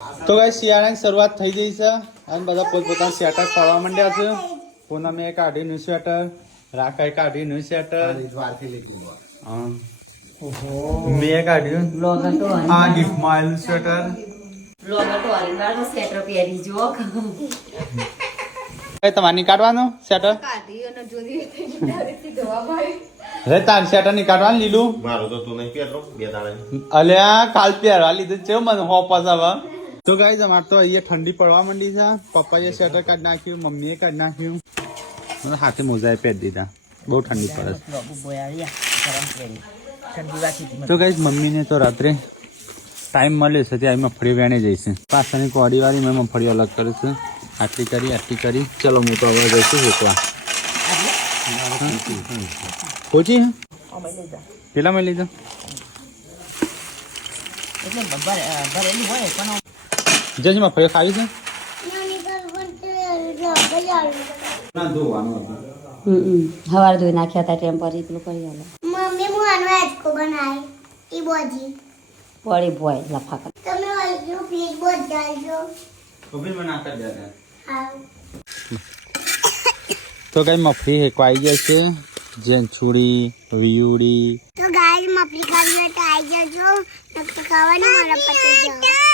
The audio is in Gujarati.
તો ગાઈસ શિયાળાની શરૂઆત થઈ ગઈ છે અને બધા પોતપોતાના સ્વેટર પાડવા માંડ્યા છે. પૂનમે કાઢ્યું સ્વેટર, રાકાએ કાઢ્યું સ્વેટર, મેં કાઢ્યું આ ગિફ્ટમાં આવેલું સ્વેટર. તમારે નહીં કાઢવાનું સ્વેટર? અરે તાર સ્વેટર નહીં કાઢવાનું લીલું? અલ્યા કાલ પહેરવા લીધું છે મને હોપસ હવે. તો ગાઈસ અમારે તો અહીંયા ઠંડી પડવા માંડી છે. પપ્પાએ સ્વેટર કાઢી નાખ્યું, મમ્મીએ કાઢી નાખ્યું, મને હાથે મોજાએ પહેરી દીધા. બહુ ઠંડી પડે છે. તો ગાઈસ મમ્મીને તો રાત્રે ટાઈમ મળે છે ત્યાં મગફળી વેણે જઈશે. પાછળની કોડીવાળી મેં મગફળી અલગ કરે છે. આટલી કરી ચલો હું તો હવે જઈશું શીખવા. પહોંચી પેલા મેં લીધો જજી મગફળી ખાવી છે. હવાર ધોઈ નાખ્યા હતા ટેમ્પરી પેલું કરી આલો. મમ્મી હું આનો આજકો બનાવી ઈ બોજી પડી ભોય લફાકા તમે ઓલજો ફીટ બોજ ડાલજો કોબી માં નાખી દે. હા તો કઈ મગફળી હેકવાઈ જાય છે. જેંછુડી વિયુડી તો ગાઈસ મફલી ખાવી હોય તો આવી જજો નકર ખાવાની મારા પતી જાવ.